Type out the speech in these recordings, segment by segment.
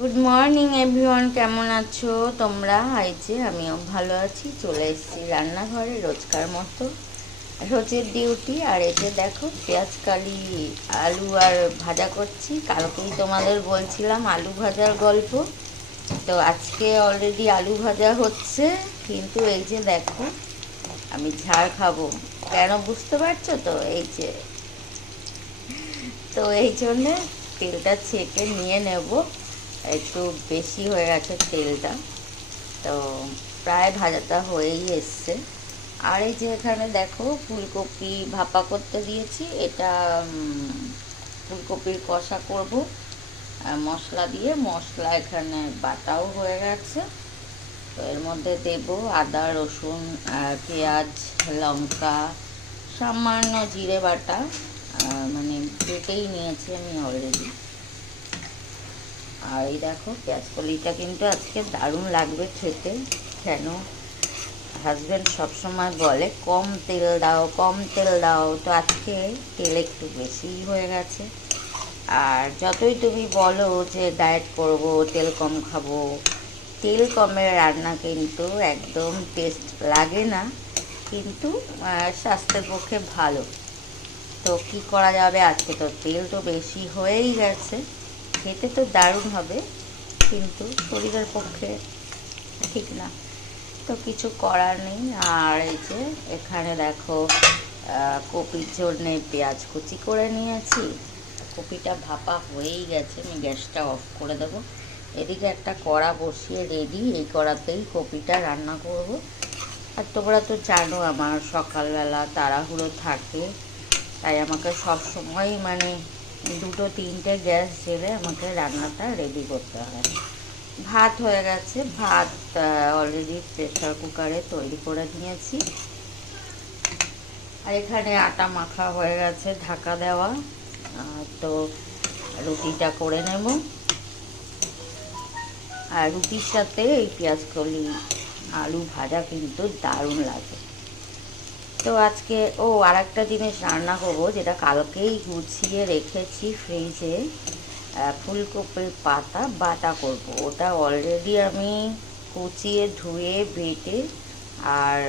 Good morning everyone, কেমন আছো তোমরা? এই যে আমিও ভালো আছি। চলে এসেছি রান্নাঘরে রোজকার মতো, রোজের ডিউটি। আর এই যে দেখো, পেঁয়াজ কালি আলু আর ভাজা করছি। কালকেই তোমাদের বলছিলাম আলু ভাজার গল্প। তো আজকে অলরেডি আলু ভাজা হচ্ছে, কিন্তু এই যে দেখো, আমি ঝাল খাবো। কেন বুঝতে পারছো তো? এই জন্যে তেলটা ছেঁকে নিয়ে নেব। একটু বেশি হয়ে গেছে তেলটা, তো প্রায় ভাজাটা হয়েই এসছে। আর এই যে এখানে দেখো, ফুলকপি ভাপা করতে দিয়েছি। এটা ফুলকপির কষা করব মশলা দিয়ে। মশলা এখানে বাটাও হয়ে গেছে, তো এর মধ্যে দেব আদা রসুন পেঁয়াজ লঙ্কা, সামান্য জিরে বাটা, মানে বেটেই নিয়েছি আমি অলরেডি। আর এই দেখো, পেঁয়াজ কলিটা কিন্তু আজকে দারুণ লাগবে খেতে। কেন, হাজব্যান্ড সবসময় বলে কম তেল দাও কম তেল দাও, তো আজকে তেল একটু বেশিই হয়ে গেছে। আর যতই তুমি বলো যে ডায়েট করব, তেল কম খাবো, তেল কমের রান্না কিন্তু একদম টেস্ট লাগে না, কিন্তু স্বাস্থ্যের পক্ষে ভালো। তো কি করা যাবে, আজকে তো তেল তো বেশি হয়েই গেছে। খেতে তো দারুণ হবে, কিন্তু শরীরের পক্ষে ঠিক না, তো কিছু করার নেই। আর এই যে এখানে দেখো, কপির জন্যে পেঁয়াজ কুচি করে নিয়েছি। কপিটা ভাপা হয়েই গেছে, আমি গ্যাসটা অফ করে দেবো। এদিকে একটা কড়া বসিয়ে রেডি, এই কড়াতেই কপিটা রান্না করব। আর তোমরা তো জানো আমার সকালবেলা তাড়াহুড়ো থাকে, তাই আমাকে সব সময় মানে দুটো তিনটে গ্যাস জেলে আমাকে রান্নাটা রেডি করতে হয়। ভাত হয়ে গেছে, ভাত অলরেডি প্রেসার কুকারে তৈরি করে নিয়েছি। আর এখানে আটা মাখা হয়ে গেছে, ঢাকা দেওয়া। তো রুটিটা করে নেব। আর রুটির সাথে এই পেঁয়াজ কলি আলু ভাজা কিন্তু দারুণ লাগে। তো আজকে আর একটা জিনিস রান্না করবো, যেটা কালকেই গুছিয়ে রেখেছি ফ্রিজে। ফুলকপির পাতা বাটা করব। ওটা অলরেডি আমি কুচিয়ে ধুয়ে বেটে আর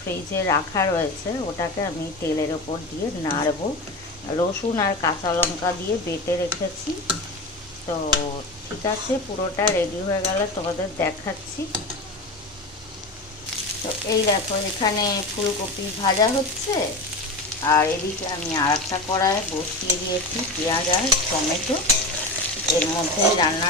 ফ্রিজে রাখা রয়েছে। ওটাকে আমি তেলের ওপর দিয়ে নাড়বো। রসুন আর কাঁচা লঙ্কা দিয়ে বেটে রেখেছি। তো ঠিক আছে, পুরোটা রেডি হয়ে গেলে তোমাদের দেখাচ্ছি। তো এই দেখো, এখানে ফুলকপি ভাজা হচ্ছে, আর এদিকে আমি আর একটা কড়াই বসিয়ে দিয়েছি পেঁয়াজ আর টমেটো। এর মধ্যে রান্না